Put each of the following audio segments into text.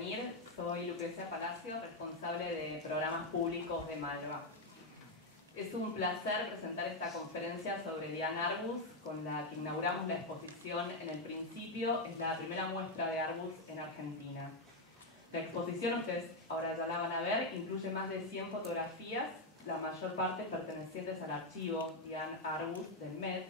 venir. Soy Lucrecia Palacio, responsable de programas públicos de Malva. Es un placer presentar esta conferencia sobre Diane Arbus, con la que inauguramos la exposición en el principio. Es la primera muestra de Arbus en Argentina. La exposición, ustedes ahora ya la van a ver, incluye más de 100 fotografías, la mayor parte pertenecientes al archivo Diane Arbus del MED,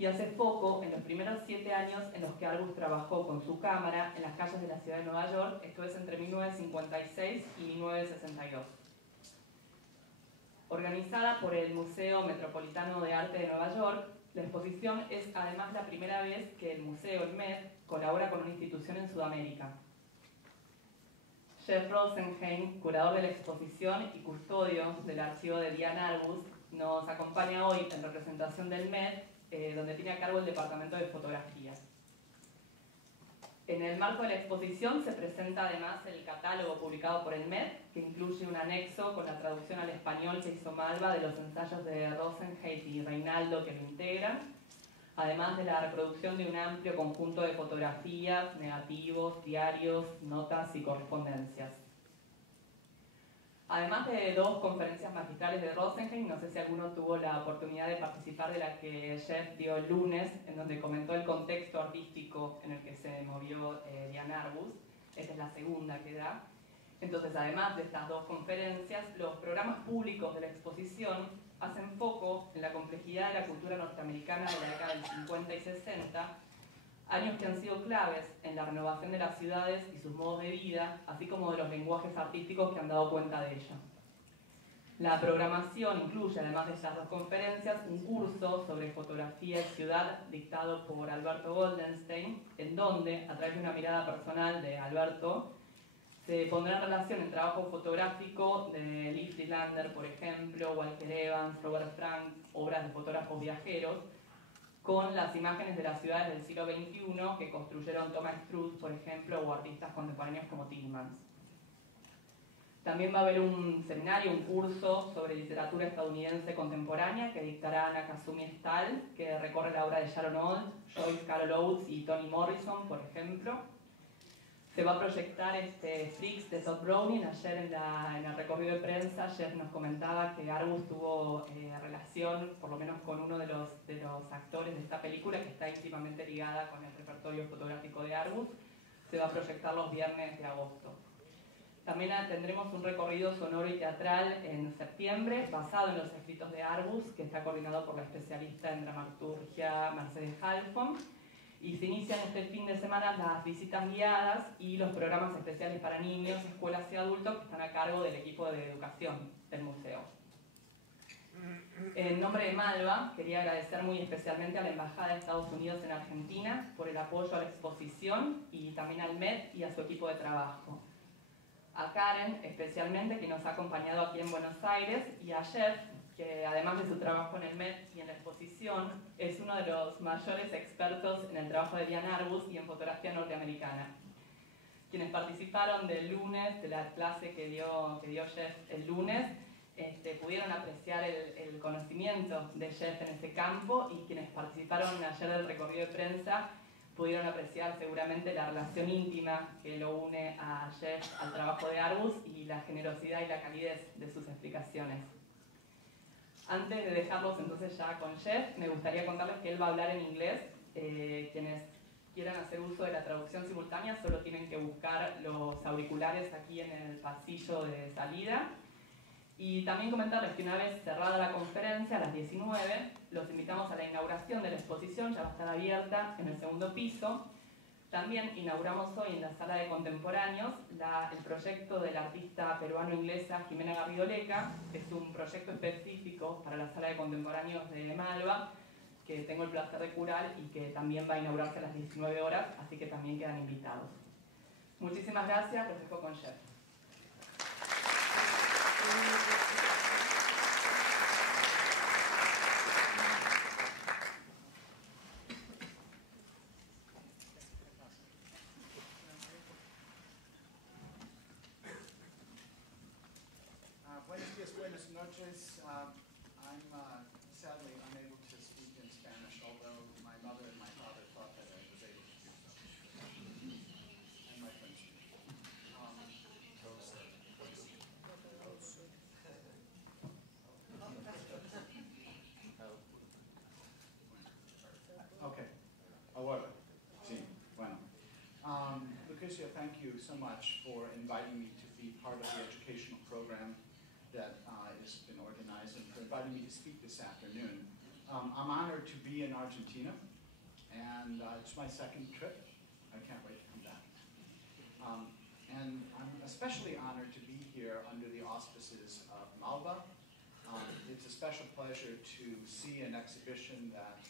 y hace foco en los primeros 7 años en los que Arbus trabajó con su cámara en las calles de la ciudad de Nueva York, esto es entre 1956 y 1962. Organizada por el Museo Metropolitano de Arte de Nueva York, la exposición es además la primera vez que el museo, el MED, colabora con una institución en Sudamérica. Jeff Rosenheim, curador de la exposición y custodio del archivo de Diane Arbus, nos acompaña hoy en representación del MED, donde tiene a cargo el departamento de fotografía. En el marco de la exposición se presenta además el catálogo publicado por el MED, que incluye un anexo con la traducción al español que hizo Malva de los ensayos de Rosenheim y Reinaldo que lo integran, además de la reproducción de un amplio conjunto de fotografías, negativos, diarios, notas y correspondencias. Además de 2 conferencias magistrales de Rosenheim, no sé si alguno tuvo la oportunidad de participar de la que Jeff dio el lunes, en donde comentó el contexto artístico en el que se movió Diane Arbus. Esta es la segunda que da. Entonces, además de estas 2 conferencias, los programas públicos de la exposición hacen foco en la complejidad de la cultura norteamericana de la década del 50 y 60, años que han sido claves en la renovación de las ciudades y sus modos de vida, así como de los lenguajes artísticos que han dado cuenta de ella. La programación incluye, además de estas 2 conferencias, un curso sobre fotografía y ciudad dictado por Alberto Goldenstein, en donde, a través de una mirada personal de Alberto, se pondrá en relación el trabajo fotográfico de Lee Friedlander, por ejemplo, Walter Evans, Robert Frank, obras de fotógrafos viajeros, con las imágenes de las ciudades del siglo XXI que construyeron Thomas Struth, por ejemplo, o artistas contemporáneos como Tillmans. También va a haber un seminario, un curso sobre literatura estadounidense contemporánea que dictará Ana Kazumi Stahl, que recorre la obra de Sharon Olds, Joyce Carol Oates y Toni Morrison, por ejemplo. Se va a proyectar Freaks de Todd Browning. Ayer en el recorrido de prensa, Jeff nos comentaba que Arbus tuvo relación, por lo menos con uno de los actores de esta película, que está íntimamente ligada con el repertorio fotográfico de Arbus. Se va a proyectar los viernes de agosto. También tendremos un recorrido sonoro y teatral en septiembre, basado en los escritos de Arbus, que está coordinado por la especialista en dramaturgia Mercedes Halfon. Y se inician este fin de semana las visitas guiadas y los programas especiales para niños, escuelas y adultos que están a cargo del equipo de educación del museo. En nombre de Malva, quería agradecer muy especialmente a la Embajada de Estados Unidos en Argentina por el apoyo a la exposición y también al MED y a su equipo de trabajo. A Karen, especialmente, que nos ha acompañado aquí en Buenos Aires, y a Jeff, que además de su trabajo en el MED y en la exposición, es uno de los mayores expertos en el trabajo de Diane Arbus y en fotografía norteamericana. Quienes participaron del lunes, de la clase que dio Jeff el lunes, pudieron apreciar el conocimiento de Jeff en ese campo, y quienes participaron ayer del recorrido de prensa pudieron apreciar seguramente la relación íntima que lo une a Jeff al trabajo de Arbus y la generosidad y la calidez de sus explicaciones. Antes de dejarlos entonces ya con Jeff, me gustaría contarles que él va a hablar en inglés. Quienes quieran hacer uso de la traducción simultánea solo tienen que buscar los auriculares aquí en el pasillo de salida. Y también comentarles que una vez cerrada la conferencia, a las 19, los invitamos a la inauguración de la exposición, ya va a estar abierta en el segundo piso. También inauguramos hoy en la sala de contemporáneos el proyecto de la artista peruano-inglesa Jimena Garrido Leca. Es un proyecto específico para la sala de contemporáneos de Malva, que tengo el placer de curar y que también va a inaugurarse a las 19 horas, así que también quedan invitados. Muchísimas gracias, los dejo con Jeff. Buenos días, buenas noches. I'm sadly unable to speak in Spanish, although my mother and my father thought that I was able to do so. And my friends too. Patricia, thank you so much for inviting me to be part of the educational program that has been organized and for inviting me to speak this afternoon. I'm honored to be in Argentina, and it's my second trip. I can't wait to come back. And I'm especially honored to be here under the auspices of Malva. It's a special pleasure to see an exhibition that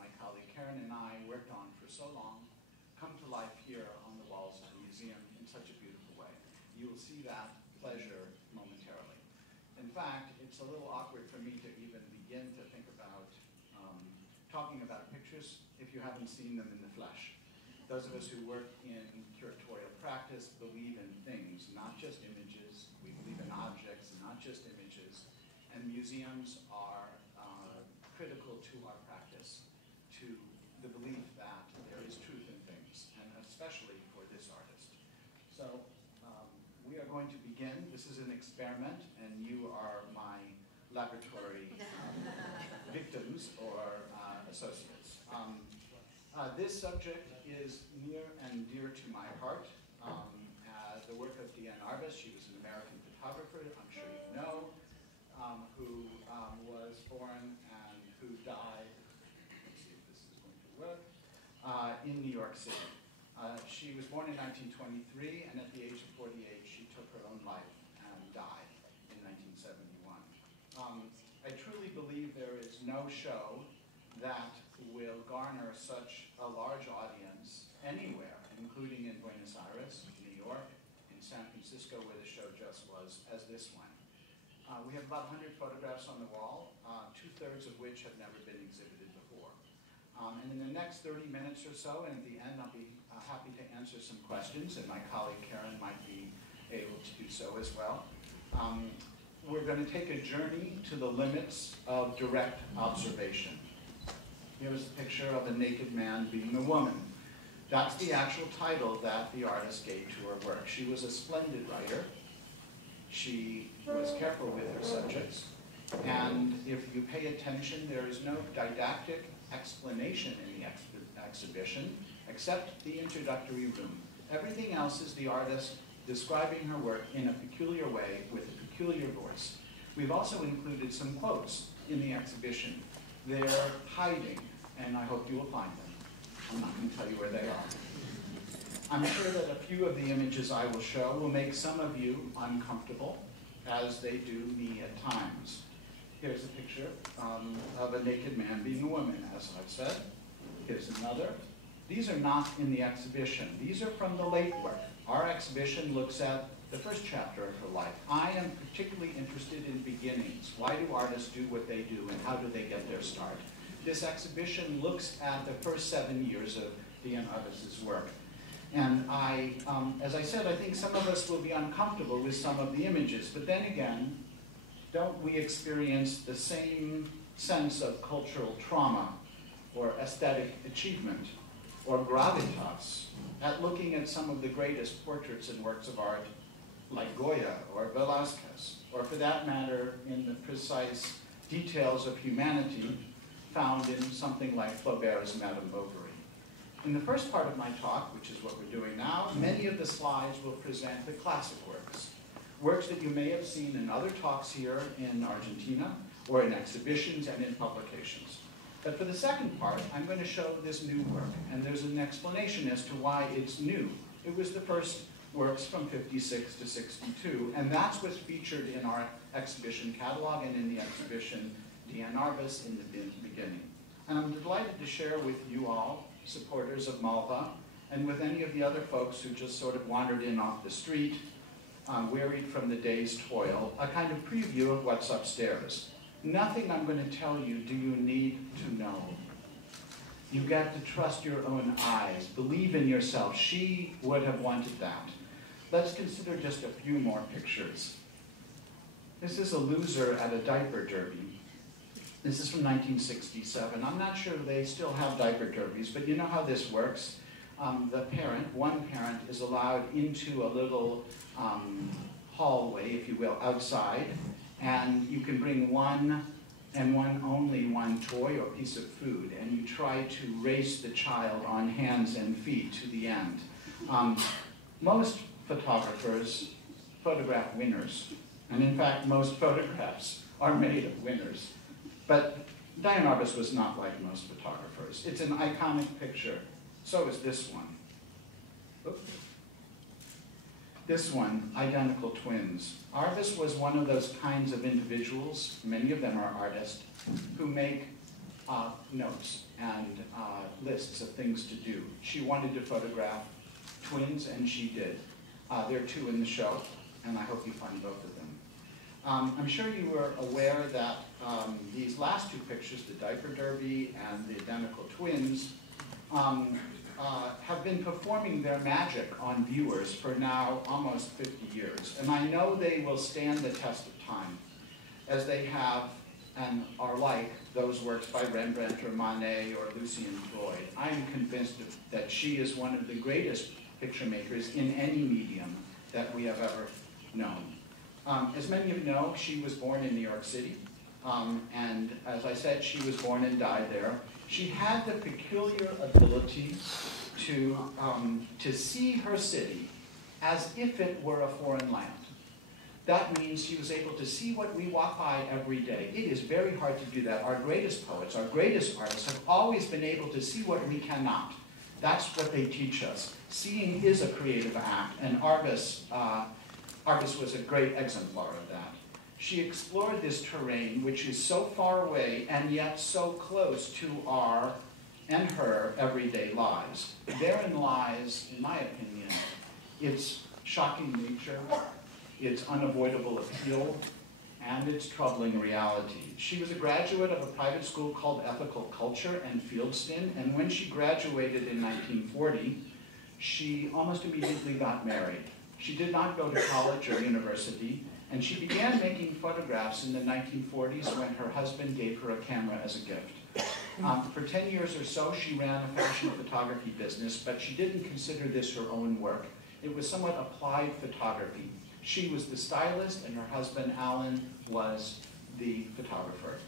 my colleague Karen and I worked on for so long come to life here on the walls of the museum in such a beautiful way. You will see that pleasure momentarily. In fact, it's a little awkward for me to even begin to think about talking about pictures if you haven't seen them in the flesh. Those of us who work in curatorial practice believe in things, not just images. We believe in objects, not just images. And museums are critical to our practice, to the belief that there is truth in things, and especially for this artist. So we are going to begin. This is an experiment, and you are my laboratory victims or associates. This subject is near and dear to my heart. The work of Diane Arbus, she was an American photographer, I'm sure you know, who was born and who died, let's see if this is going to work, in New York City. She was born in 1923, and at the age of 48, she took her own life and died in 1971. I truly believe there is no show that will garner such a large audience anywhere, including in Buenos Aires, New York, in San Francisco, where the show just was, as this one. We have about 100 photographs on the wall, 2/3 of which have never been exhibited before. And in the next 30 minutes or so, and at the end, I'll be happy to answer some questions, and my colleague Karen might be able to do so as well. We're going to take a journey to the limits of direct observation. Here's a picture of a naked man being a woman. That's the actual title that the artist gave to her work. She was a splendid writer. She was careful with her subjects. And if you pay attention, there is no didactic explanation in the exhibition, except the introductory room. Everything else is the artist describing her work in a peculiar way with a peculiar voice. We've also included some quotes in the exhibition. They're hiding, and I hope you will find them. I'm not going to tell you where they are. I'm sure that a few of the images I will show will make some of you uncomfortable, as they do me at times. Here's a picture of a naked man being a woman, as I've said. Here's another. These are not in the exhibition. These are from the late work. Our exhibition looks at the first chapter of her life. I am particularly interested in beginnings. Why do artists do what they do, and how do they get their start? This exhibition looks at the first 7 years of Diane Arbus's work. And as I said, I think some of us will be uncomfortable with some of the images. But then again, don't we experience the same sense of cultural trauma or aesthetic achievement or gravitas at looking at some of the greatest portraits and works of art like Goya or Velázquez, or for that matter, in the precise details of humanity found in something like Flaubert's Madame Bovary. In the first part of my talk, which is what we're doing now, many of the slides will present the classic works, works that you may have seen in other talks here in Argentina, or in exhibitions and in publications. But for the second part, I'm going to show this new work, and there's an explanation as to why it's new. It was the first works from 56 to 62, and that's what's featured in our exhibition catalog and in the exhibition Diane Arbus in the beginning. And I'm delighted to share with you all, supporters of Malva, and with any of the other folks who just sort of wandered in off the street, wearied from the day's toil, a kind of preview of what's upstairs. Nothing I'm going to tell you do you need to know. You get to trust your own eyes, believe in yourself. She would have wanted that. Let's consider just a few more pictures. This is a loser at a diaper derby. This is from 1967. I'm not sure they still have diaper derbies, but you know how this works. The parent, one parent, is allowed into a little hallway, if you will, outside, and you can bring one and only one toy or piece of food, and you try to race the child on hands and feet to the end. most photographers photograph winners. And in fact, most photographs are made of winners. But Diane Arbus was not like most photographers. It's an iconic picture. So is this one. Oops. This one, identical twins. Arbus was one of those kinds of individuals, many of them are artists, who make notes and lists of things to do. She wanted to photograph twins, and she did. There are two in the show, and I hope you find both of them. I'm sure you were aware that these last two pictures, the diaper derby and the identical twins, have been performing their magic on viewers for now almost 50 years. And I know they will stand the test of time, as they have and are like those works by Rembrandt or Monet or Lucien Freud. I am convinced that she is one of the greatest picture makers in any medium that we have ever known. As many of you know, she was born in New York City, and as I said, she was born and died there. She had the peculiar ability to see her city as if it were a foreign land. That means she was able to see what we walk by every day. It is very hard to do that. Our greatest poets, our greatest artists have always been able to see what we cannot. That's what they teach us. Seeing is a creative act, and Arbus was a great exemplar of that. She explored this terrain, which is so far away and yet so close to our and her everyday lives. Therein lies, in my opinion, its shocking nature, its unavoidable appeal, and its troubling reality. She was a graduate of a private school called Ethical Culture in Fieldston, and when she graduated in 1940, she almost immediately got married. She did not go to college or university, and she began making photographs in the 1940s when her husband gave her a camera as a gift. For 10 years or so, she ran a fashion photography business, but she didn't consider this her own work. It was somewhat applied photography. She was the stylist, and her husband, Alan, was the photographer.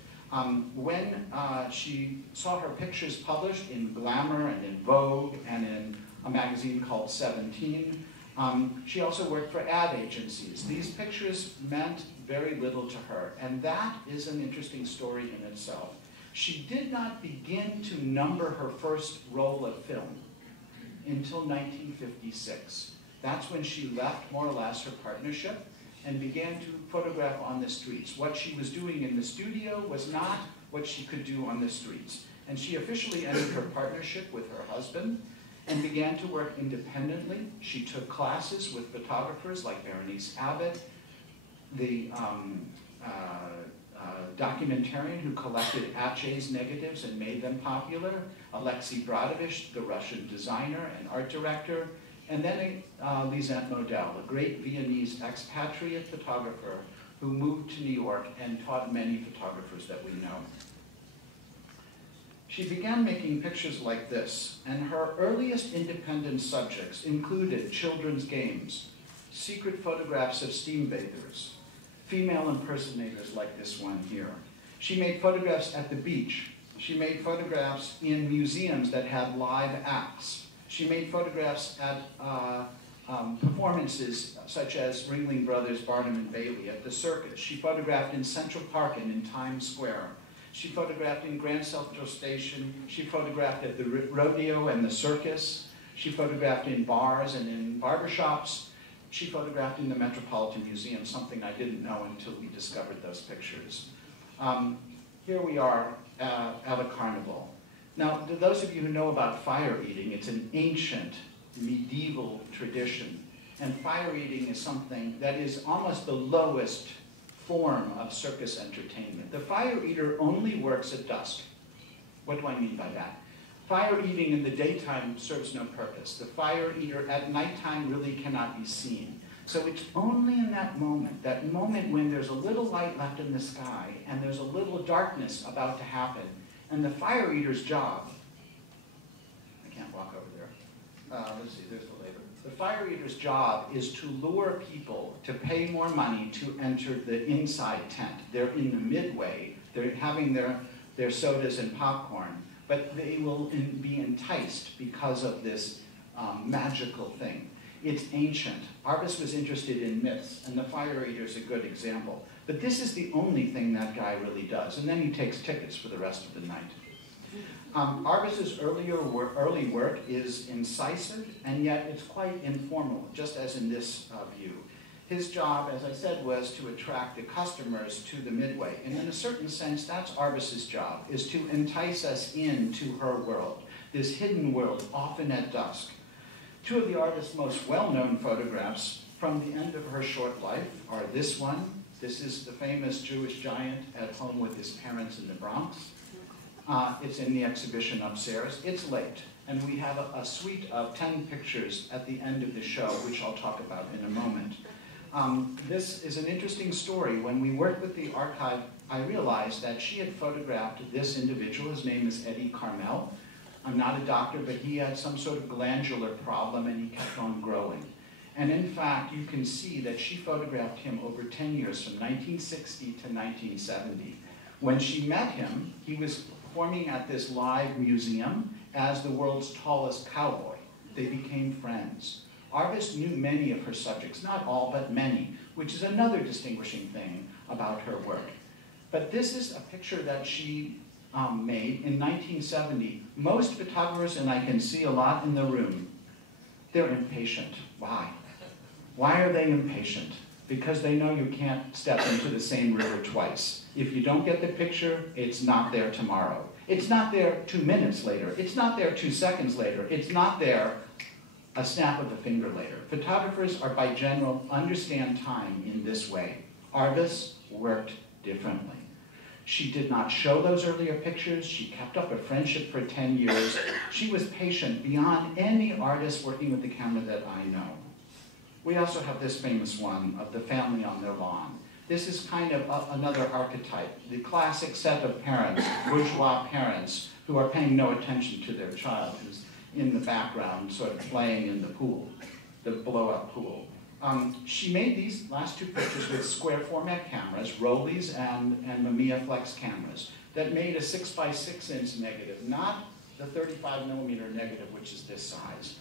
When she saw her pictures published in Glamour and in Vogue and in a magazine called 17, she also worked for ad agencies. These pictures meant very little to her, and that is an interesting story in itself. She did not begin to number her first roll of film until 1956. That's when she left, more or less, her partnership and began to photograph on the streets. What she was doing in the studio was not what she could do on the streets. And she officially ended her partnership with her husband and began to work independently. She took classes with photographers like Berenice Abbott, the documentarian who collected Atget's negatives and made them popular, Alexei Bradovich, the Russian designer and art director, and then Lisette Model, a great Viennese expatriate photographer who moved to New York and taught many photographers that we know. She began making pictures like this, and her earliest independent subjects included children's games, secret photographs of steam bathers, female impersonators like this one here. She made photographs at the beach. She made photographs in museums that had live acts. She made photographs at performances such as Ringling Brothers, Barnum and Bailey, at the circus. She photographed in Central Park and in Times Square. She photographed in Grand Central Station. She photographed at the rodeo and the circus. She photographed in bars and in barbershops. She photographed in the Metropolitan Museum, something I didn't know until we discovered those pictures. Here we are at a carnival. Now, to those of you who know about fire eating, it's an ancient medieval tradition. And fire eating is something that is almost the lowest form of circus entertainment. The fire eater only works at dusk. What do I mean by that? Fire eating in the daytime serves no purpose. The fire eater at nighttime really cannot be seen. So it's only in that moment when there's a little light left in the sky and there's a little darkness about to happen, and the fire eater's job, I can't walk over there. Let's see, there's the labor. The fire eater's job is to lure people to pay more money to enter the inside tent. They're in the midway. They're having their sodas and popcorn, but they will be enticed because of this magical thing. It's ancient. Arbus was interested in myths, and the Fire Eater is a good example. But this is the only thing that guy really does, and then he takes tickets for the rest of the night. Arbus's early work is incisive, and yet it's quite informal, just as in this view. His job, as I said, was to attract the customers to the midway. And in a certain sense, that's Arbus's job, is to entice us into her world, this hidden world, often at dusk. Two of the artist's most well-known photographs from the end of her short life are this one. This is the famous Jewish giant at home with his parents in the Bronx. It's in the exhibition upstairs. It's late, and we have a suite of 10 pictures at the end of the show, which I'll talk about in a moment. This is an interesting story. When we worked with the archive, I realized that she had photographed this individual. His name is Eddie Carmel. I'm not a doctor, but he had some sort of glandular problem, and he kept on growing. And in fact, you can see that she photographed him over 10 years, from 1960 to 1970. When she met him, he was performing at this live museum as the world's tallest cowboy. They became friends. Arbus knew many of her subjects, not all, but many, which is another distinguishing thing about her work. But this is a picture that she made in 1970. Most photographers, and I can see a lot in the room, they're impatient. Why? Why are they impatient? Because they know you can't step into the same river twice. If you don't get the picture, it's not there tomorrow. It's not there 2 minutes later. It's not there 2 seconds later. It's not there a snap of the finger later. Photographers are, by general, understand time in this way. Arbus worked differently. She did not show those earlier pictures. She kept up a friendship for 10 years. She was patient beyond any artist working with the camera that I know. We also have this famous one of the family on their lawn. This is kind of another archetype, the classic set of parents, bourgeois parents, who are paying no attention to their child, who's in the background, sort of playing in the pool, the blow-up pool. She made these last two pictures with square format cameras, Rolleis and Mamiya Flex cameras, that made a 6x6 inch negative, not the 35mm negative, which is this size.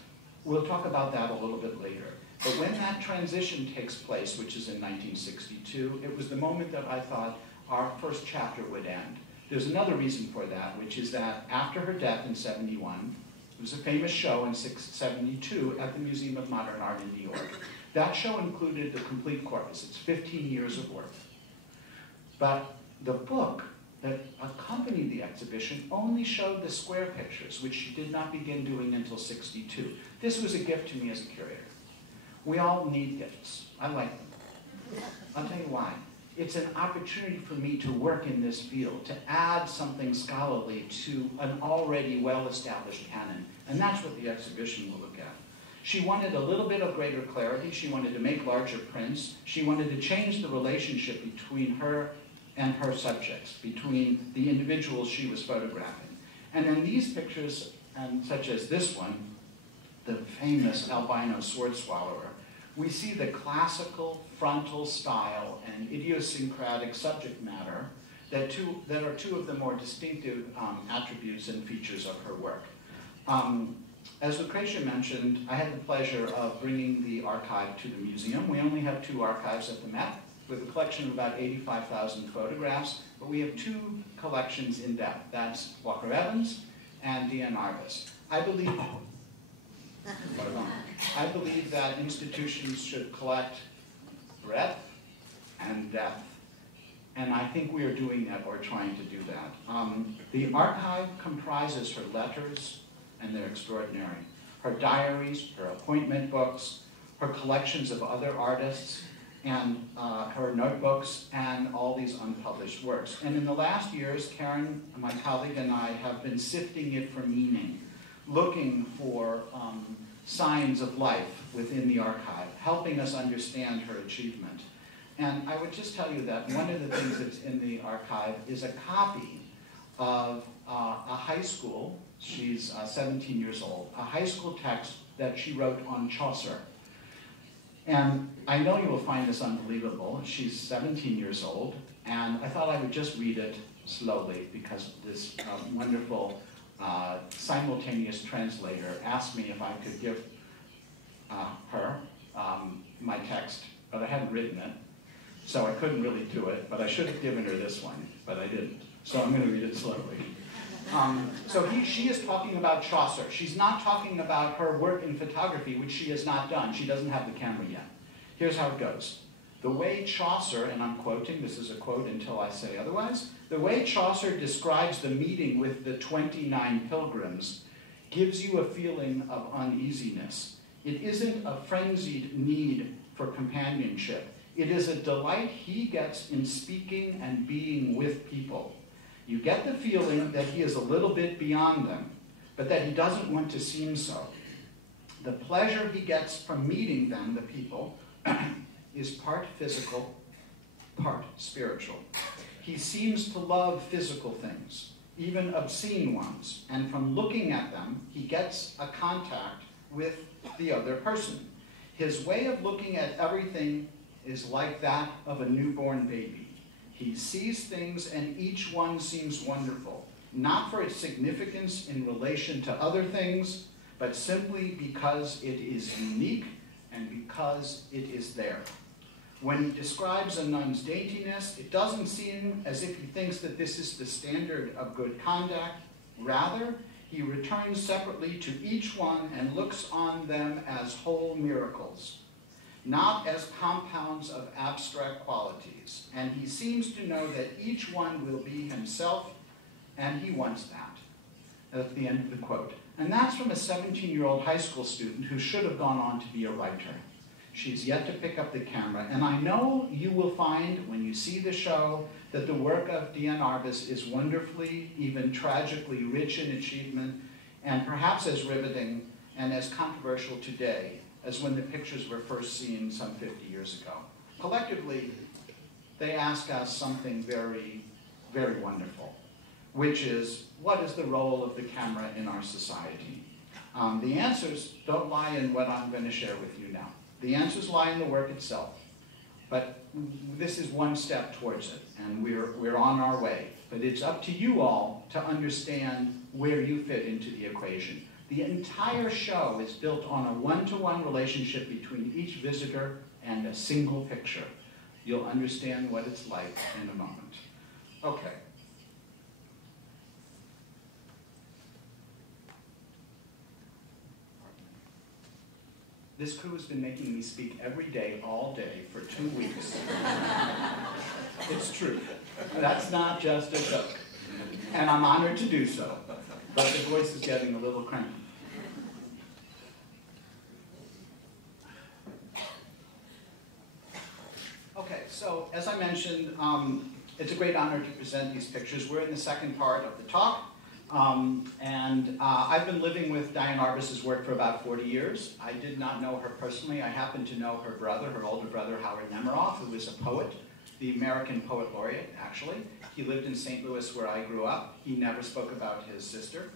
We'll talk about that a little bit later. But when that transition takes place, which is in 1962, it was the moment that I thought our first chapter would end. There's another reason for that, which is that after her death in 71, it was a famous show in 72 at the Museum of Modern Art in New York. That show included the complete corpus. It's 15 years of work. But the book that accompanied the exhibition only showed the square pictures, which she did not begin doing until 62. This was a gift to me as a curator. We all need gifts. I like them. I'll tell you why. It's an opportunity for me to work in this field, to add something scholarly to an already well-established canon. And that's what the exhibition will look at. She wanted a little bit of greater clarity. She wanted to make larger prints. She wanted to change the relationship between her and her subjects, between the individuals she was photographing. And in these pictures, and such as this one, the famous albino sword swallower, we see the classical frontal style and idiosyncratic subject matter that are two of the more distinctive attributes and features of her work. As Lucretia mentioned, I had the pleasure of bringing the archive to the museum. We only have 2 archives at the Met, with a collection of about 85,000 photographs, but we have 2 collections in depth. That's Walker Evans and Diane Arbus. I believe that institutions should collect breadth and depth, and I think we are doing that, or trying to do that. The archive comprises her letters, and they're extraordinary. Her diaries, her appointment books, her collections of other artists, and her notebooks, and all these unpublished works. And in the last years, Karen, my colleague, and I have been sifting it for meaning, looking for signs of life within the archive, helping us understand her achievement. And I would just tell you that one of the things that's in the archive is a copy of a high school, she's 17 years old, a high school text that she wrote on Chaucer. And I know you will find this unbelievable. She's 17 years old, and I thought I would just read it slowly because this wonderful simultaneous translator asked me if I could give her my text, but I hadn't written it, so I couldn't really do it, but I should have given her this one, but I didn't. So I'm going to read it slowly. She is talking about Chaucer. She's not talking about her work in photography, which she has not done. She doesn't have the camera yet. Here's how it goes. The way Chaucer, and I'm quoting, this is a quote until I say otherwise, the way Chaucer describes the meeting with the 29 pilgrims gives you a feeling of uneasiness. It isn't a frenzied need for companionship. It is a delight he gets in speaking and being with people. You get the feeling that he is a little bit beyond them, but that he doesn't want to seem so. The pleasure he gets from meeting them, the people, is part physical, part spiritual. He seems to love physical things, even obscene ones, and from looking at them, he gets a contact with the other person. His way of looking at everything is like that of a newborn baby. He sees things and each one seems wonderful, not for its significance in relation to other things, but simply because it is unique and because it is there. When he describes a nun's daintiness, it doesn't seem as if he thinks that this is the standard of good conduct. Rather, he returns separately to each one and looks on them as whole miracles, not as compounds of abstract qualities. And he seems to know that each one will be himself, and he wants that. That's the end of the quote. And that's from a 17-year-old high school student who should have gone on to be a writer. She's yet to pick up the camera, and I know you will find, when you see the show, that the work of Diane Arbus is wonderfully, even tragically rich in achievement, and perhaps as riveting and as controversial today as when the pictures were first seen some 50 years ago. Collectively, they ask us something very, very wonderful, which is, what is the role of the camera in our society? The answers don't lie in what I'm going to share with you now. The answers lie in the work itself, but this is one step towards it, and we're on our way. But it's up to you all to understand where you fit into the equation. The entire show is built on a one-to-one relationship between each visitor and a single picture. You'll understand what it's like in a moment. Okay. This crew has been making me speak every day, all day, for 2 weeks. It's true. That's not just a joke. And I'm honored to do so. But the voice is getting a little cranky. Okay, so as I mentioned, it's a great honor to present these pictures. We're in the second part of the talk. I've been living with Diane Arbus's work for about 40 years. I did not know her personally. I happen to know her brother, her older brother, Howard Nemiroff, who was a poet, the American Poet Laureate, actually. He lived in St. Louis, where I grew up. He never spoke about his sister.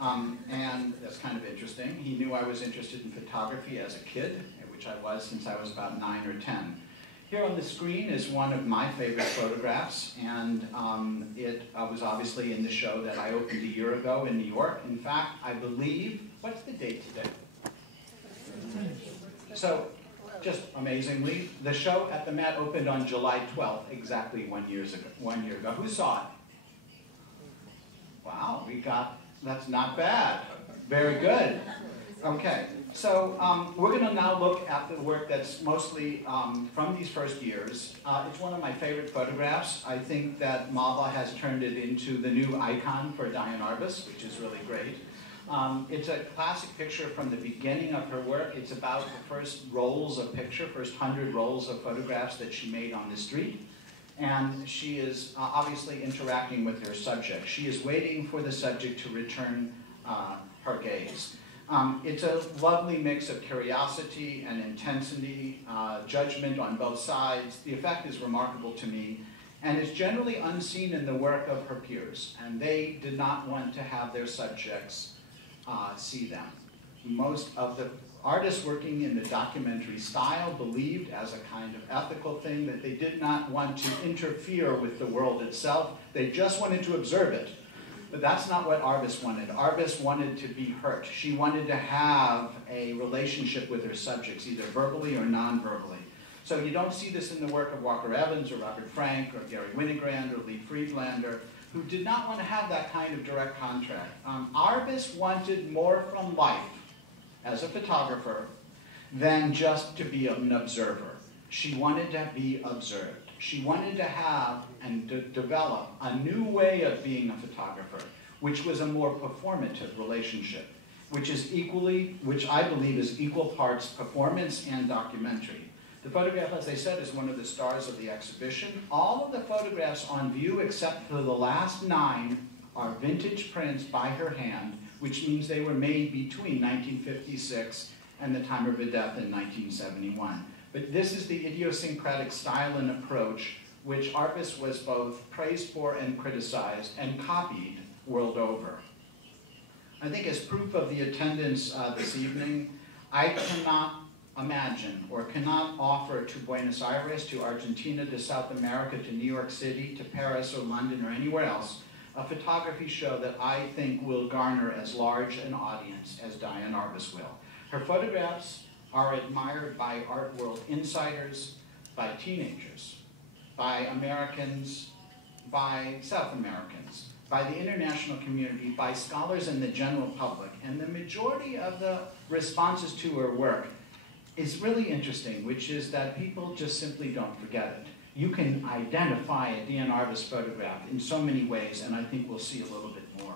And that's kind of interesting. He knew I was interested in photography as a kid, which I was since I was about 9 or 10. Here on the screen is one of my favorite photographs, and it was obviously in the show that I opened a year ago in New York. In fact, I believe, what's the date today? So, just amazingly, the show at the Met opened on July 12th, exactly 1 year ago. Who saw it? Wow, that's not bad. Very good. Okay. So we're going to now look at the work that's mostly from these first years. It's one of my favorite photographs. I think that Mava has turned it into the new icon for Diane Arbus, which is really great. It's a classic picture from the beginning of her work. It's about the first rolls of picture, first 100 rolls of photographs that she made on the street. And she is obviously interacting with her subject. She is waiting for the subject to return her gaze. It's a lovely mix of curiosity and intensity, judgment on both sides. The effect is remarkable to me, and is generally unseen in the work of her peers, and they did not want to have their subjects see them. Most of the artists working in the documentary style believed, as a kind of ethical thing, that they did not want to interfere with the world itself. They just wanted to observe it. But that's not what Arbus wanted. Arbus wanted to be hurt. She wanted to have a relationship with her subjects, either verbally or non-verbally. So you don't see this in the work of Walker Evans or Robert Frank or Gary Winogrand or Lee Friedlander, who did not want to have that kind of direct contact. Arbus wanted more from life as a photographer than just to be an observer. She wanted to be observed. She wanted to have and develop a new way of being a photographer, which was a more performative relationship, which I believe is equal parts performance and documentary. The photograph, as I said, is one of the stars of the exhibition. All of the photographs on view, except for the last 9, are vintage prints by her hand, which means they were made between 1956 and the time of her death in 1971. But this is the idiosyncratic style and approach which Arbus was both praised for and criticized and copied world over. I think as proof of the attendance this evening, I cannot imagine or cannot offer to Buenos Aires, to Argentina, to South America, to New York City, to Paris or London or anywhere else, a photography show that I think will garner as large an audience as Diane Arbus will. Her photographs are admired by art world insiders, by teenagers, by Americans, by South Americans, by the international community, by scholars and the general public. And the majority of the responses to her work is really interesting, which is that people just simply don't forget it. You can identify a Diane Arbus photograph in so many ways, and I think we'll see a little bit more.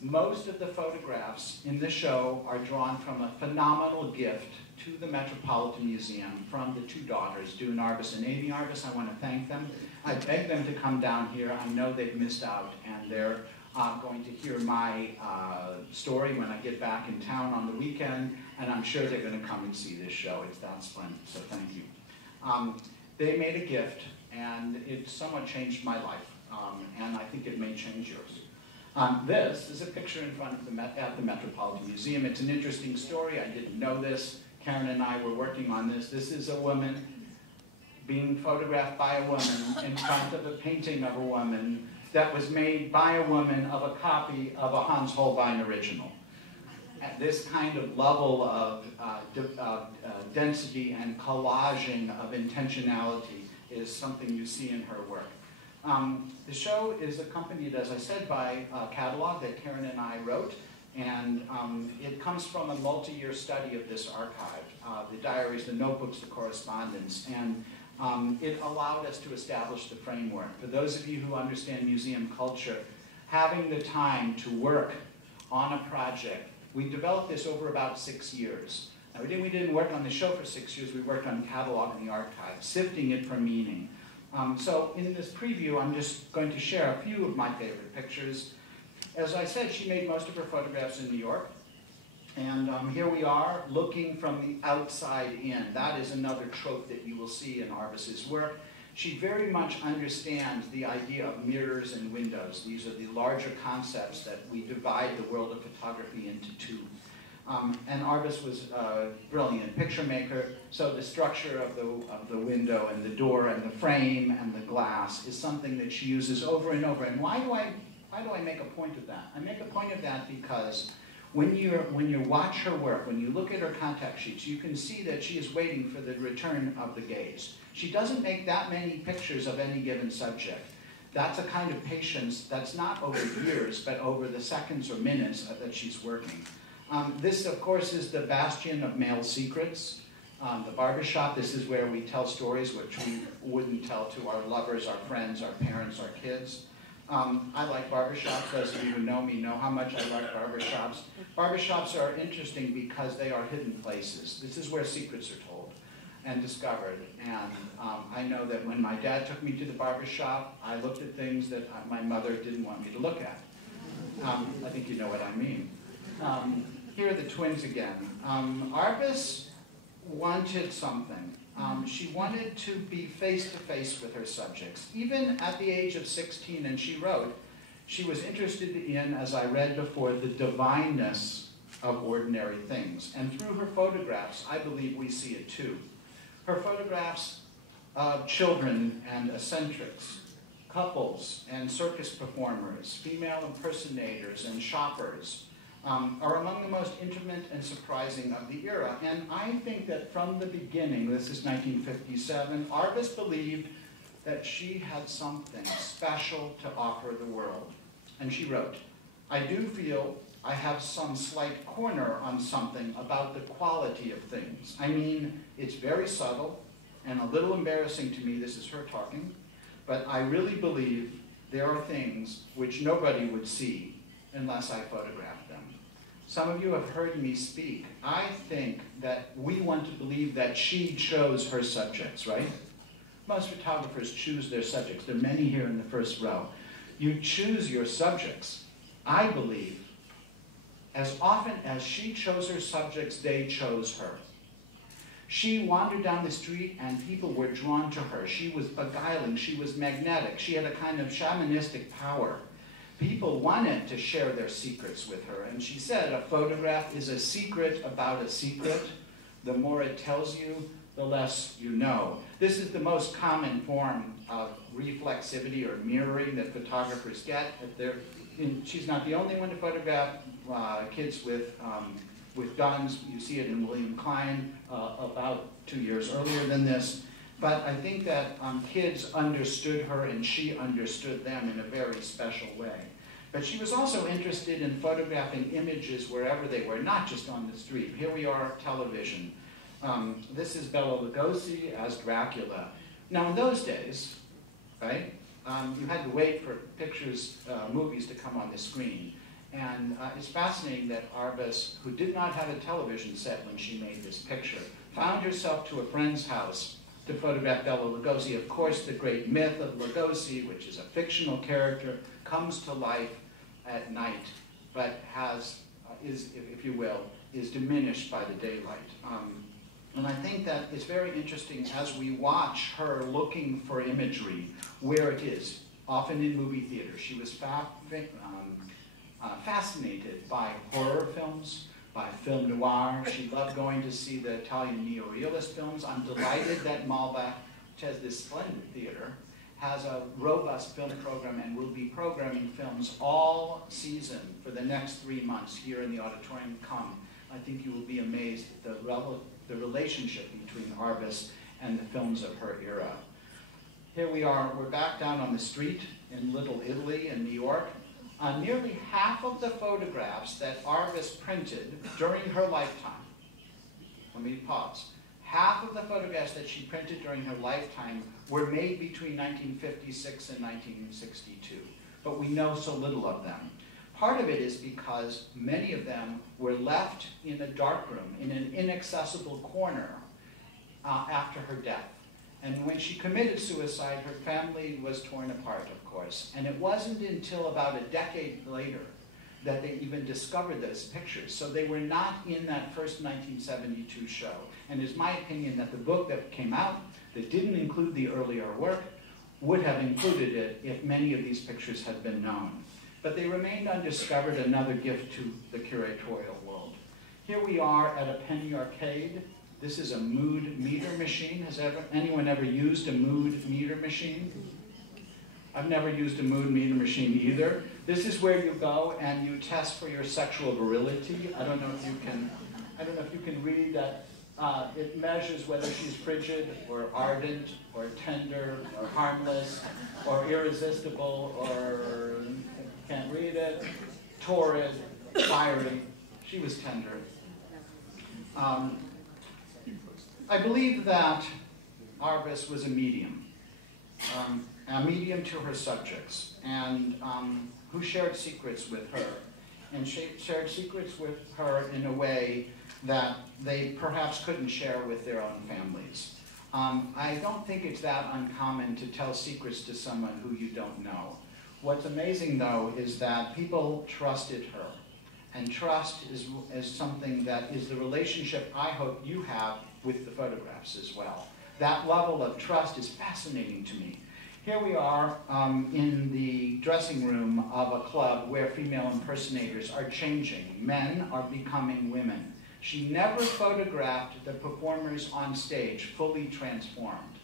Most of the photographs in the show are drawn from a phenomenal gift to the Metropolitan Museum from the 2 daughters, Diane Arbus and Amy Arbus. I want to thank them. I beg them to come down here. I know they've missed out, and they're going to hear my story when I get back in town on the weekend, and I'm sure they're going to come and see this show. It's that splendid, so thank you. They made a gift, and it somewhat changed my life, and I think it may change yours. This is a picture in front of the Metropolitan Museum. It's an interesting story. I didn't know this. Karen and I were working on this. This is a woman being photographed by a woman in front of a painting of a woman that was made by a woman of a copy of a Hans Holbein original. At this kind of level of density and collaging of intentionality is something you see in her work. The show is accompanied, as I said, by a catalog that Karen and I wrote, and it comes from a multi-year study of this archive, the diaries, the notebooks, the correspondence, and it allowed us to establish the framework. For those of you who understand museum culture, having the time to work on a project, we developed this over about 6 years. Now, we didn't work on the show for 6 years, we worked on cataloging the archive, sifting it for meaning. So in this preview, I'm just going to share a few of my favorite pictures. As I said, she made most of her photographs in New York. And here we are, looking from the outside in. That is another trope that you will see in Arbus's work. She very much understands the idea of mirrors and windows. These are the larger concepts that we divide the world of photography into 2. And Arbus was a brilliant picture maker, so the structure of the window and the door and the frame and the glass is something that she uses over and over. And why do I make a point of that? I make a point of that because when you watch her work, when you look at her contact sheets, you can see that she is waiting for the return of the gaze. She doesn't make that many pictures of any given subject. That's a kind of patience that's not over years, but over the seconds or minutes that she's working. This, of course, is the bastion of male secrets. The barbershop, this is where we tell stories which we wouldn't tell to our lovers, our friends, our parents, our kids. I like barbershops. Those of you who know me know how much I like barbershops. Barbershops are interesting because they are hidden places. This is where secrets are told and discovered. And I know that when my dad took me to the barbershop, I looked at things that my mother didn't want me to look at. I think you know what I mean. Here are the twins again. Arbus wanted something. She wanted to be face-to-face with her subjects. Even at the age of 16, and she wrote, she was interested in, as I read before, the divineness of ordinary things. And through her photographs, I believe we see it too. Her photographs of children and eccentrics, couples and circus performers, female impersonators and shoppers are among the most intimate and surprising of the era. And I think that from the beginning, this is 1957, Arbus believed that she had something special to offer the world. And she wrote, "I do feel I have some slight corner on something about the quality of things. I mean, it's very subtle and a little embarrassing to me," this is her talking, "but I really believe there are things which nobody would see unless I photographed them." Some of you have heard me speak. I think that we want to believe that she chose her subjects, right? Most photographers choose their subjects. There are many here in the first row. You choose your subjects. I believe as often as she chose her subjects, they chose her. She wandered down the street and people were drawn to her. She was beguiling. She was magnetic. She had a kind of shamanistic power. People wanted to share their secrets with her. And she said, "A photograph is a secret about a secret. The more it tells you, the less you know." This is the most common form of reflexivity or mirroring that photographers get. She's not the only one to photograph kids with guns. You see it in William Klein about 2 years earlier than this. But I think that kids understood her and she understood them in a very special way. But she was also interested in photographing images wherever they were, not just on the street. Here we are, television. This is Bela Lugosi as Dracula. Now in those days, right, you had to wait for movies to come on the screen. And it's fascinating that Arbus, who did not have a television set when she made this picture, found herself to a friend's house to photograph Bela Lugosi. Of course, the great myth of Lugosi, which is a fictional character, comes to life at night, but is, if you will, is diminished by the daylight. And I think that it's very interesting as we watch her looking for imagery where it is, often in movie theaters. She was fascinated by horror films, by film noir. She loved going to see the Italian neo-realist films. I'm delighted that Malbec, which has this splendid theater, has a robust film program and will be programming films all season for the next 3 months here in the auditorium. Come. I think you will be amazed at the relationship between Arbus and the films of her era. Here we are, we're back down on the street in Little Italy in New York. Nearly half of the photographs that Arbus printed during her lifetime, let me pause, half of the photographs that she printed during her lifetime were made between 1956 and 1962, but we know so little of them. Part of it is because many of them were left in a darkroom, in an inaccessible corner after her death. And when she committed suicide, her family was torn apart, of course. And it wasn't until about a decade later that they even discovered those pictures. So they were not in that first 1972 show. And it's my opinion that the book that came out that didn't include the earlier work would have included it if many of these pictures had been known. But they remained undiscovered, another gift to the curatorial world. Here we are at a penny arcade. This is a mood meter machine. Has anyone ever used a mood meter machine? I've never used a mood meter machine either. This is where you go and you test for your sexual virility. I don't know if you can read that. It measures whether she's frigid or ardent or tender or harmless or irresistible or can't read it, torrid, fiery. She was tender. I believe that Arbus was a medium to her subjects, and who shared secrets with her, and shared secrets with her in a way that they perhaps couldn't share with their own families. I don't think it's that uncommon to tell secrets to someone who you don't know. What's amazing, though, is that people trusted her. And trust is something that is the relationship I hope you have with the photographs as well. That level of trust is fascinating to me. Here we are in the dressing room of a club where female impersonators are changing. Men are becoming women. She never photographed the performers on stage fully transformed.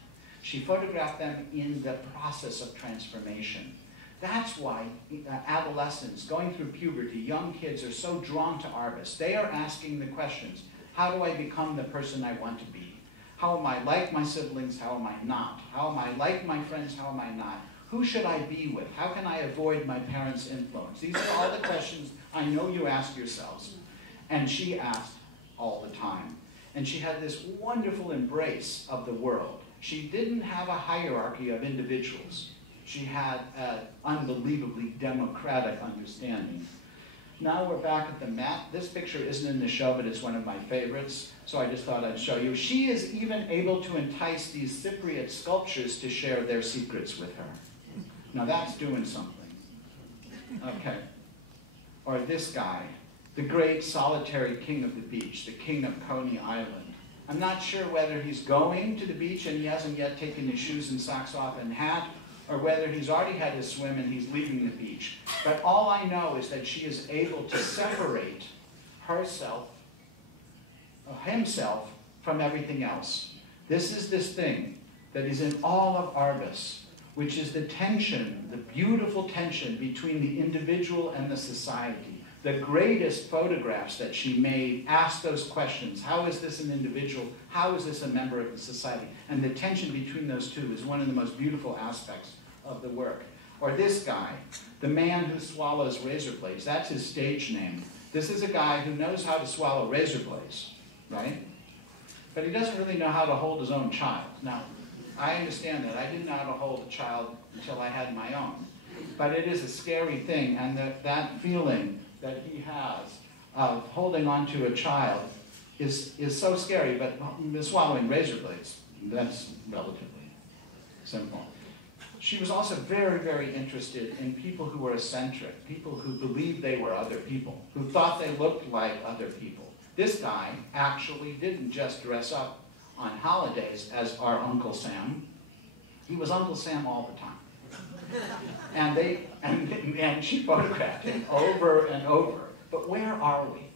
She photographed them in the process of transformation. That's why adolescents going through puberty, young kids are so drawn to Arbus. They are asking the questions, how do I become the person I want to be? How am I like my siblings? How am I not? How am I like my friends? How am I not? Who should I be with? How can I avoid my parents' influence? These are all the questions I know you ask yourselves. And she asked all the time. And she had this wonderful embrace of the world. She didn't have a hierarchy of individuals. She had an unbelievably democratic understanding. Now we're back at the Met. This picture isn't in the show, but it's one of my favorites, so I just thought I'd show you. She is even able to entice these Cypriot sculptures to share their secrets with her. Now that's doing something. Okay. Or this guy, the great solitary king of the beach, the king of Coney Island. I'm not sure whether he's going to the beach and he hasn't yet taken his shoes and socks off and hat, or whether he's already had his swim and he's leaving the beach. But all I know is that she is able to separate herself, himself, from everything else. This is this thing that is in all of Arbus, which is the tension, the beautiful tension between the individual and the society. The greatest photographs that she made ask those questions. How is this an individual? How is this a member of the society? And the tension between those two is one of the most beautiful aspects of the work. Or this guy, the man who swallows razor blades. That's his stage name. This is a guy who knows how to swallow razor blades, right? But he doesn't really know how to hold his own child. Now, I understand that. I didn't know how to hold a child until I had my own. But it is a scary thing, and that feeling that he has of holding on to a child is so scary, but swallowing razor blades, that's relatively simple. She was also very, very interested in people who were eccentric, people who believed they were other people, who thought they looked like other people. This guy actually didn't just dress up on holidays as our Uncle Sam. He was Uncle Sam all the time. And she photographed him over and over. But where are we?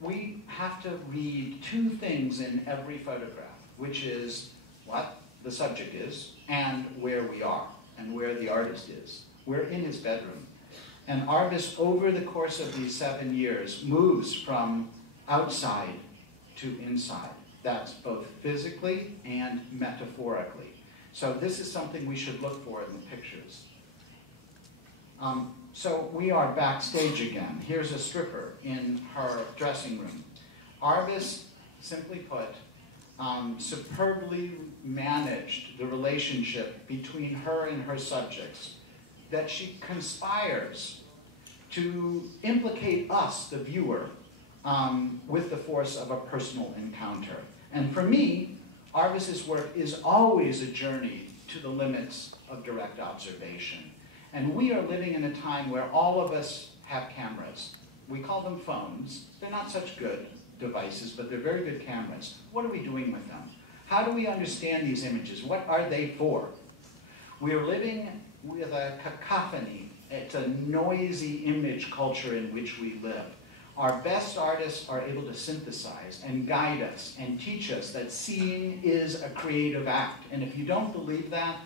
We have to read two things in every photograph, which is what the subject is and where we are and where the artist is. We're in his bedroom. And Arbus, over the course of these 7 years, moves from outside to inside. That's both physically and metaphorically. So this is something we should look for in the pictures. So we are backstage again. Here's a stripper in her dressing room. Arbus, simply put, superbly managed the relationship between her and her subjects, that she conspires to implicate us, the viewer, with the force of a personal encounter. And for me, Arbus's work is always a journey to the limits of direct observation. And we are living in a time where all of us have cameras. We call them phones. They're not such good devices, but they're very good cameras. What are we doing with them? How do we understand these images? What are they for? We are living with a cacophony. It's a noisy image culture in which we live. Our best artists are able to synthesize and guide us and teach us that seeing is a creative act. And if you don't believe that,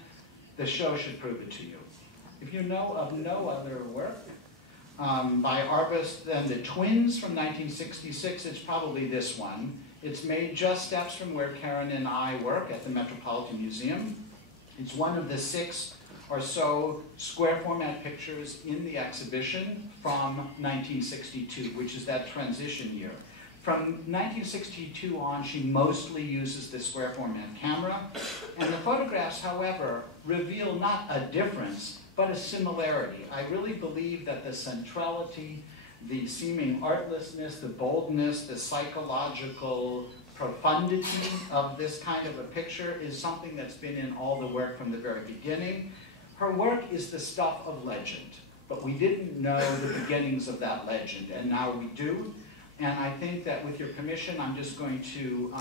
the show should prove it to you. If you know of no other work by Arbus than the Twins from 1966, it's probably this one. It's made just steps from where Karen and I work at the Metropolitan Museum. It's one of the 6 or so square format pictures in the exhibition from 1962, which is that transition year. From 1962 on, she mostly uses the square format camera, and the photographs, however, reveal not a difference, but a similarity. I really believe that the centrality, the seeming artlessness, the boldness, the psychological profundity of this kind of a picture is something that's been in all the work from the very beginning. Her work is the stuff of legend, but we didn't know the beginnings of that legend, and now we do. And I think that with your permission, I'm just going to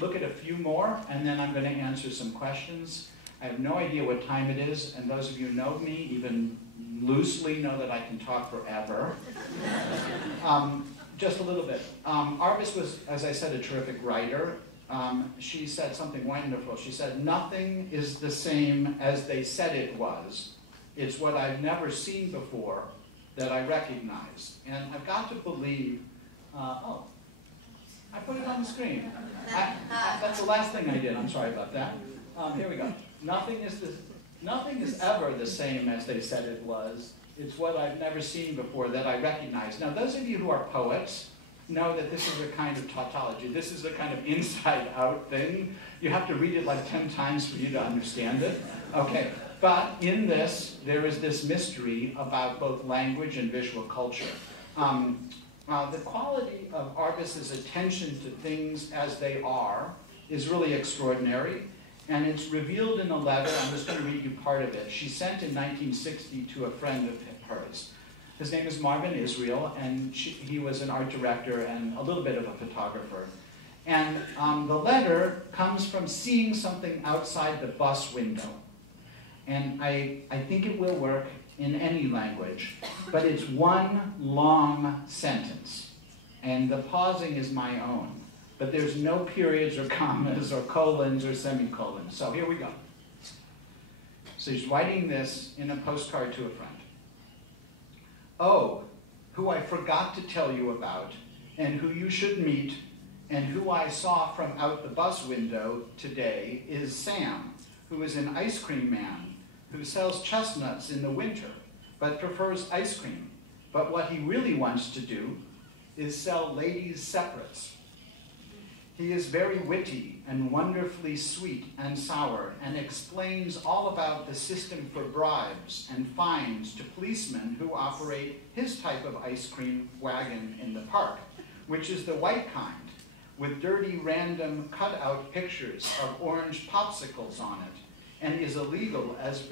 look at a few more, and then I'm going to answer some questions. I have no idea what time it is, and those of you who know me, even loosely, know that I can talk forever. Just a little bit. Arbus was, as I said, a terrific writer. she said something wonderful. She said, "Nothing is the same as they said it was. It's what I've never seen before that I recognize." And I've got to believe, I put it on the screen. That's the last thing I did. I'm sorry about that. Here we go. Nothing is ever the same as they said it was. It's what I've never seen before that I recognize. Now, those of you who are poets know that this is a kind of tautology. This is a kind of inside-out thing. You have to read it like 10 times for you to understand it. Okay, but in this, there is this mystery about both language and visual culture. The quality of Arbus's attention to things as they are is really extraordinary, and it's revealed in a letter. I'm just going to read you part of it. She sent in 1960 to a friend of hers. His name is Marvin Israel, and he was an art director and a little bit of a photographer. And the letter comes from seeing something outside the bus window. And I think it will work in any language, but it's one long sentence. And the pausing is my own. But there's no periods or commas or colons or semicolons. So here we go. So he's writing this in a postcard to a friend. "Oh, who I forgot to tell you about, and who you should meet, and who I saw from out the bus window today is Sam, who is an ice cream man, who sells chestnuts in the winter, but prefers ice cream. But what he really wants to do is sell ladies' separates. He is very witty and wonderfully sweet and sour, and explains all about the system for bribes and fines to policemen who operate his type of ice cream wagon in the park, which is the white kind, with dirty random cut-out pictures of orange popsicles on it, and is illegal as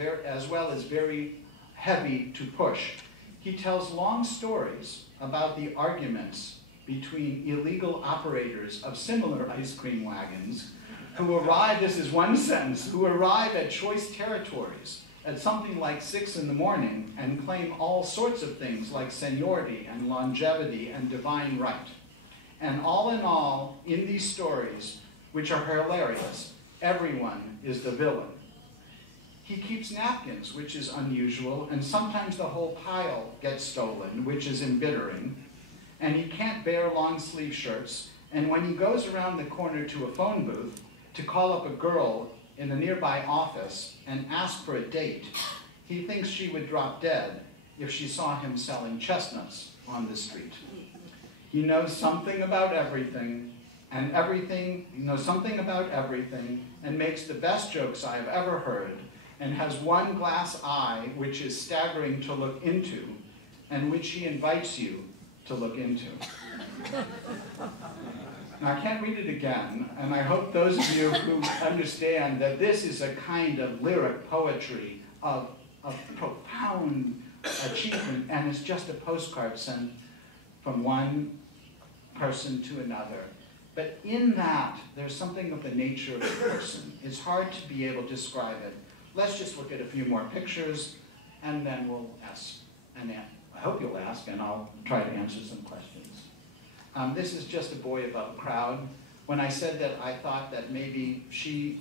well as very heavy to push. He tells long stories about the arguments between illegal operators of similar ice cream wagons who arrive, this is one sentence, who arrive at choice territories at something like 6 in the morning and claim all sorts of things like seniority and longevity and divine right. And all in all, in these stories, which are hilarious, everyone is the villain. He keeps napkins, which is unusual, and sometimes the whole pile gets stolen, which is embittering. And he can't bear long-sleeve shirts, and when he goes around the corner to a phone booth to call up a girl in a nearby office and ask for a date, he thinks she would drop dead if she saw him selling chestnuts on the street. He knows something about everything, and he knows something about everything, and makes the best jokes I have ever heard, and has one glass eye which is staggering to look into, and which he invites you to look into. Now, I can't read it again, and I hope those of you who understand that this is a kind of lyric poetry of profound achievement, and it's just a postcard sent from one person to another. But in that, there's something of the nature of the person. It's hard to be able to describe it. Let's just look at a few more pictures, and then we'll ask and answer. I hope you'll ask, and I'll try to answer some questions. This is just a boy above a crowd. When I said that I thought that maybe she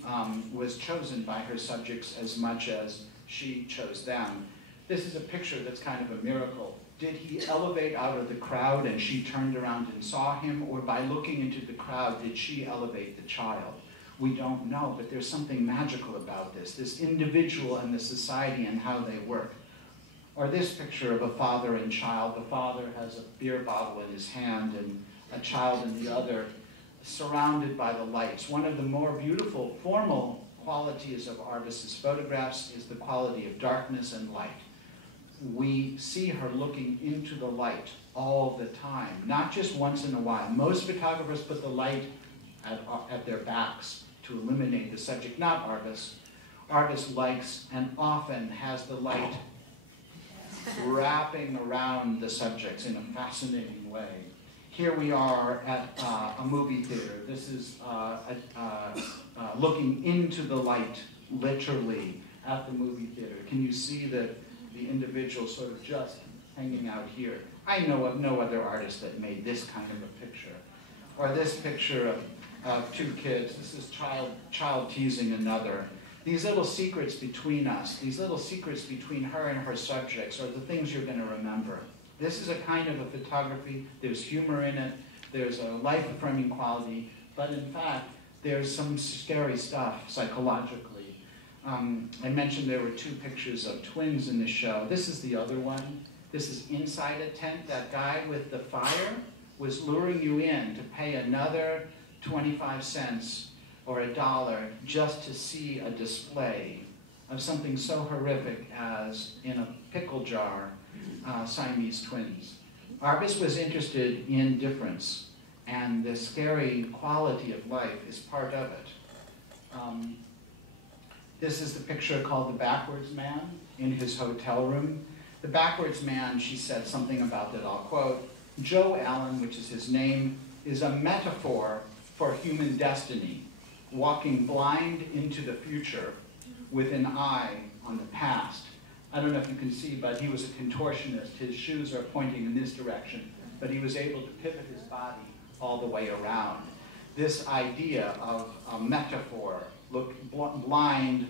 was chosen by her subjects as much as she chose them, this is a picture that's kind of a miracle. Did he elevate out of the crowd and she turned around and saw him, or by looking into the crowd, did she elevate the child? We don't know, but there's something magical about this individual and the society and how they work. Or this picture of a father and child. The father has a beer bottle in his hand and a child in the other, surrounded by the lights. One of the more beautiful formal qualities of Arbus's photographs is the quality of darkness and light. We see her looking into the light all the time, not just once in a while. Most photographers put the light at their backs to illuminate the subject, not Arbus. Arbus likes and often has the light wrapping around the subjects in a fascinating way. Here we are at a movie theater. This is looking into the light, literally, at the movie theater. Can you see the individual sort of just hanging out here? I know of no other artist that made this kind of a picture. Or this picture of of two kids. This is child teasing another. These little secrets between us, these little secrets between her and her subjects are the things you're going to remember. This is a kind of a photography. There's humor in it. There's a life-affirming quality. But in fact, there's some scary stuff psychologically. I mentioned there were two pictures of twins in the show. This is the other one. This is inside a tent. That guy with the fire was luring you in to pay another 25 cents or $1 just to see a display of something so horrific as, in a pickle jar, Siamese twins. Arbus was interested in difference, and the scary quality of life is part of it. This is the picture called The Backwards Man in his hotel room. The backwards man, she said something about that I'll quote, Joe Allen, which is his name, is a metaphor for human destiny, walking blind into the future with an eye on the past. I don't know if you can see, but he was a contortionist. His shoes are pointing in this direction, but he was able to pivot his body all the way around. This idea of a metaphor, look blind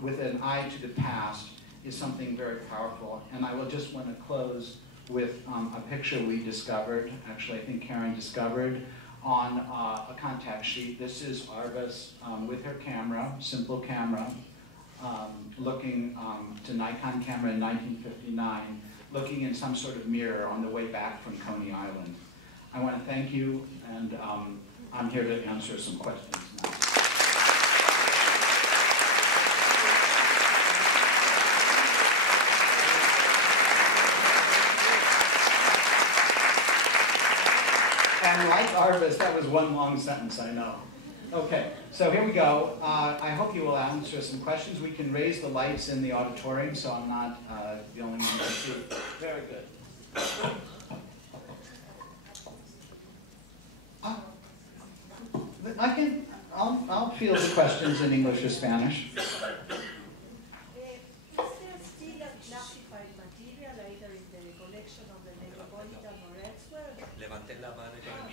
with an eye to the past, is something very powerful. And I will just want to close with a picture we discovered, actually I think Karen discovered, on a contact sheet. This is Arbus with her camera, simple camera, looking to Nikon camera in 1959, looking in some sort of mirror on the way back from Coney Island. I want to thank you, and I'm here to answer some questions now. And like Arbus, that was one long sentence, I know. Okay, so here we go. I hope you will answer some questions. We can raise the lights in the auditorium, so I'm not the only one to see. Very good. I'll field the questions in English or Spanish.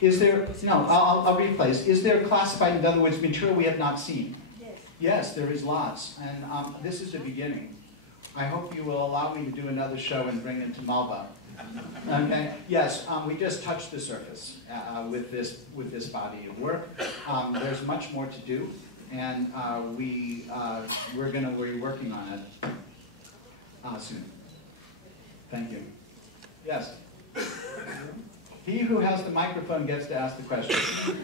Is there, no, I'll rephrase. Is there classified, in other words, material we have not seen? Yes. Yes, there is lots. And this is the beginning. I hope you will allow me to do another show and bring it to Malva. Okay? Yes, we just touched the surface with this body of work. There's much more to do, and we're going to be working on it soon. Thank you. Yes? He who has the microphone gets to ask the question.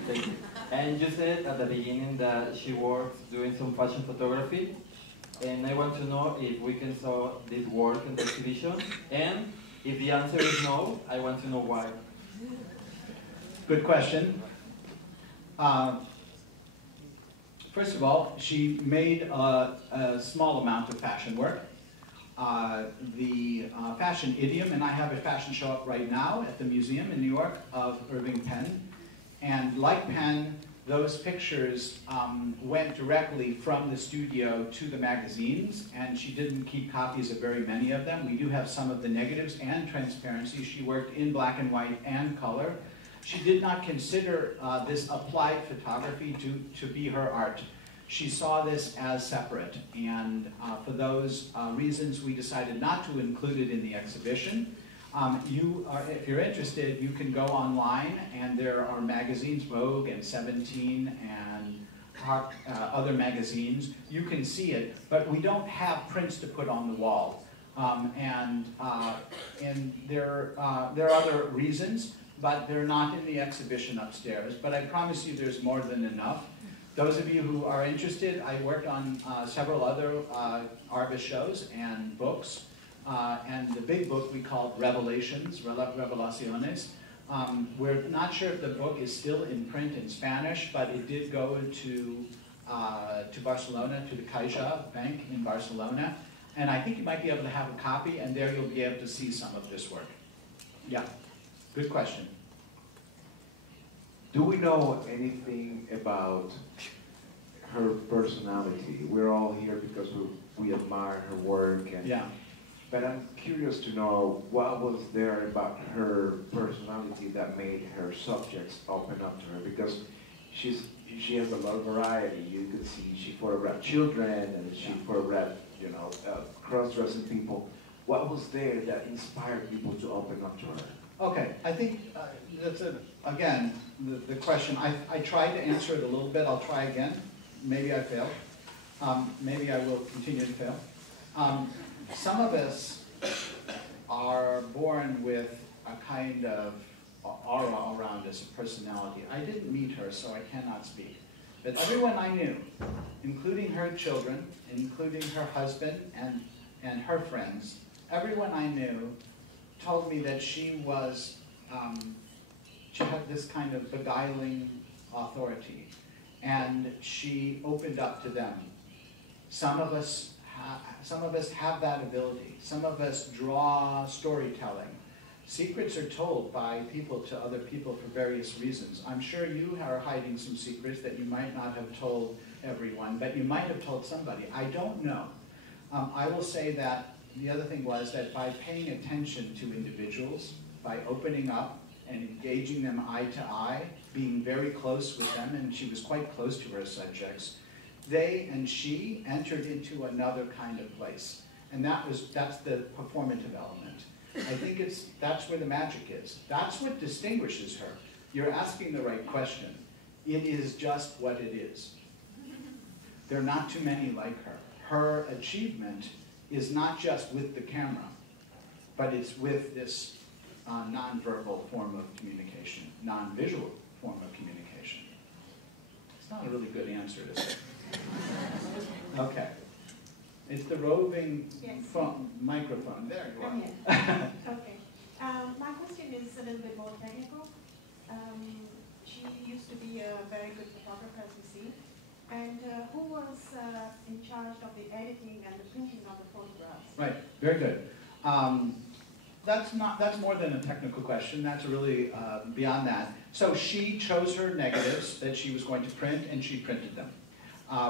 Thank you. And you said at the beginning that she works doing some fashion photography, and I want to know if we can see this work in the exhibition, and if the answer is no, I want to know why. Good question. First of all, she made a small amount of fashion work. The fashion idiom, and I have a fashion show up right now at the museum in New York of Irving Penn. And like Penn, those pictures went directly from the studio to the magazines, and she didn't keep copies of very many of them. We do have some of the negatives and transparency. She worked in black and white and color. She did not consider this applied photography to be her art. She saw this as separate, and for those reasons we decided not to include it in the exhibition. If you're interested, you can go online, and there are magazines, Vogue and 17 and other magazines. You can see it, but we don't have prints to put on the wall. And there are other reasons, but they're not in the exhibition upstairs. But I promise you there's more than enough. Those of you who are interested, I worked on several other Arbus shows and books. And the big book we called Revelations, Revelaciones. We're not sure if the book is still in print in Spanish, but it did go to Barcelona, to the Caixa Bank in Barcelona. And I think you might be able to have a copy, and there you'll be able to see some of this work. Yeah, good question. Do we know anything about her personality? We're all here because we admire her work. And, yeah. But I'm curious to know what was there about her personality that made her subjects open up to her, because she has a lot of variety. You could see she photographed children and she photographed, you know, cross-dressing people. What was there that inspired people to open up to her? Okay, I think that's again the question. I tried to answer it a little bit. I'll try again. Maybe I failed. Maybe I will continue to fail. Some of us are born with a kind of aura around us, a personality. I didn't meet her, so I cannot speak. But everyone I knew, including her children, including her husband and her friends, everyone I knew told me that she was, she had this kind of beguiling authority, and she opened up to them. Some of us have that ability. Some of us draw storytelling. Secrets are told by people to other people for various reasons. I'm sure you are hiding some secrets that you might not have told everyone, but you might have told somebody. I don't know. I will say that the other thing was that by paying attention to individuals, by opening up and engaging them eye to eye, being very close with them, and she was quite close to her subjects, they and she entered into another kind of place. And that's the performative element. I think that's where the magic is. That's what distinguishes her. You're asking the right question. It is just what it is. There are not too many like her. Her achievement is not just with the camera, but it's with this non-verbal form of communication, non-visual form of communication. It's not a really good answer, is it? Okay. It's the roving microphone. There you are. Okay. My question is a little bit more technical. She used to be a very good photographer, as you see. And who was in charge of the editing and the printing of the photographs? Right. Very good. That's more than a technical question. That's really beyond that. So she chose her negatives that she was going to print, and she printed them.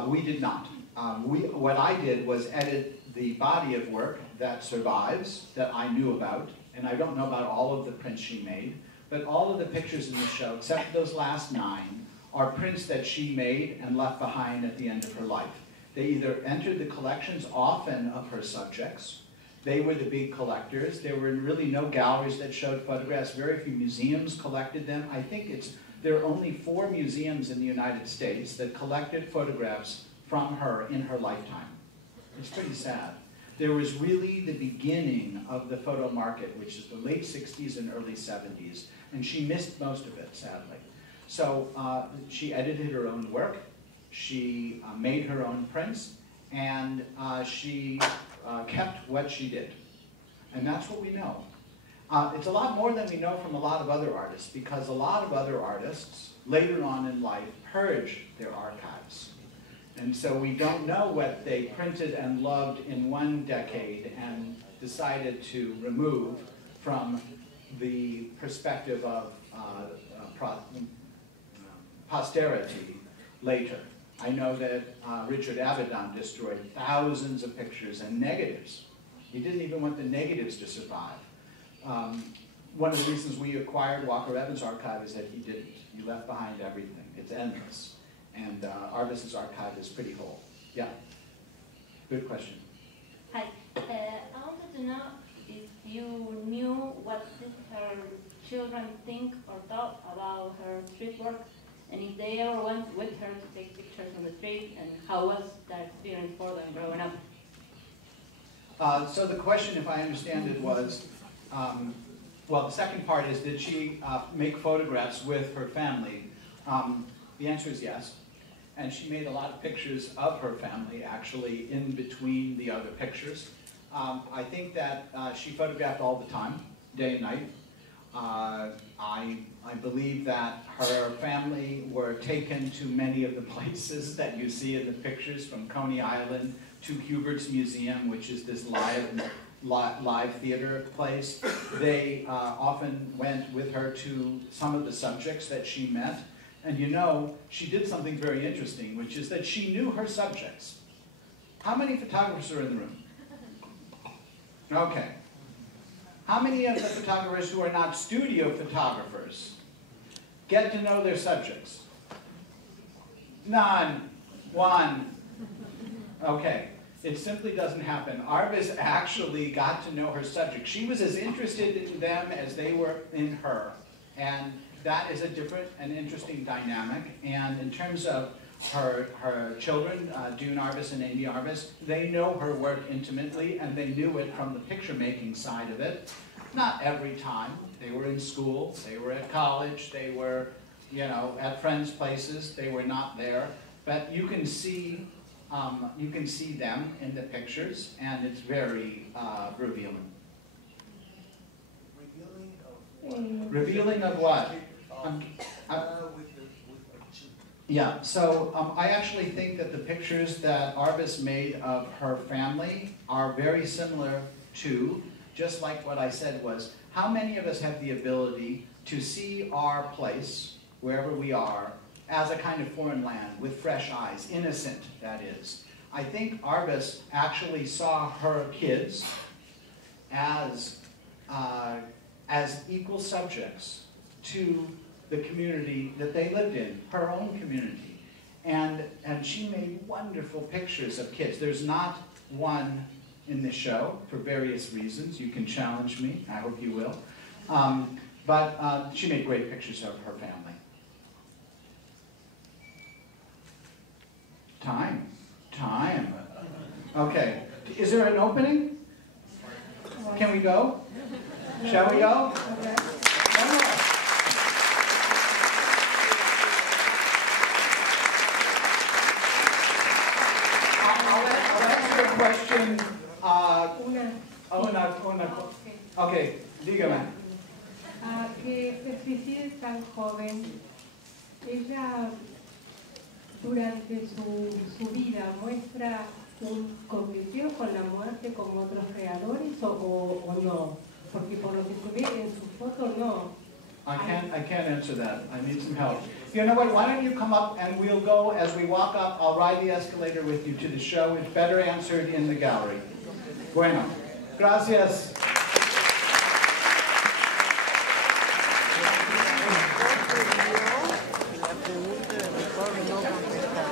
We did not. What I did was edit the body of work that survives, that I knew about, and I don't know about all of the prints she made, but all of the pictures in the show, except those last 9, are prints that she made and left behind at the end of her life. They either entered the collections, often of her subjects. They were the big collectors. There were really no galleries that showed photographs. Very few museums collected them. I think there are only 4 museums in the United States that collected photographs from her in her lifetime. It's pretty sad. There was really the beginning of the photo market, which is the late 60s and early 70s, and she missed most of it, sadly. So she edited her own work, she made her own prints, and she kept what she did. And that's what we know. It's a lot more than we know from a lot of other artists, because a lot of other artists, later on in life, purge their archives. And so we don't know what they printed and loved in one decade and decided to remove from the perspective of posterity later. I know that Richard Avedon destroyed thousands of pictures and negatives. He didn't even want the negatives to survive. One of the reasons we acquired Walker Evans' archive is that he didn't. He left behind everything. It's endless. And Arbus's archive is pretty whole. Yeah. Good question. Hi. I wanted to know if you knew what did her children think or thought about her street work, and if they ever went with her to take pictures on the street, and how was that experience for them growing up? So the question, if I understand it, was, well, the second part is, did she make photographs with her family? The answer is yes. And she made a lot of pictures of her family, actually, in between the other pictures. I think that she photographed all the time, day and night. I believe that her family were taken to many of the places that you see in the pictures, from Coney Island to Hubert's Museum, which is this live theater place. They often went with her to some of the subjects that she met. And you know, she did something very interesting, which is that she knew her subjects. How many photographers are in the room? Okay. How many of the photographers who are not studio photographers get to know their subjects? None. One. Okay. It simply doesn't happen. Arbus actually got to know her subject. She was as interested in them as they were in her. And that is a different and interesting dynamic. And in terms of her children, Dune Arbus and Amy Arbus, they know her work intimately, and they knew it from the picture-making side of it. Not every time. They were in school, they were at college, they were, at friends' places. They were not there. But you can see them in the pictures, and it's very revealing. Revealing of what? Yeah, so I actually think that the pictures that Arbus made of her family are very similar to, just like what I said was, how many of us have the ability to see our place, wherever we are, as a kind of foreign land, with fresh eyes, innocent, that is. I think Arbus actually saw her kids as equal subjects to the community that they lived in, her own community. And she made wonderful pictures of kids. There's not one in the show, for various reasons. You can challenge me, I hope you will. But she made great pictures of her family. Time. Okay. Is there an opening? Can we go? Shall we go? Okay. I'll answer a question. Okay, dígame. Que Cecilia es tan joven, ella durante su vida muestra convivió con la muerte como otros creadores o no, porque por lo que se ve en su foto no. I can't answer that. I need some help. You know what? Why don't you come up and we'll go as we walk up. I'll ride the escalator with you to the show. It's better answered in the gallery. Bueno, gracias. La pregunta de mejor no contestar.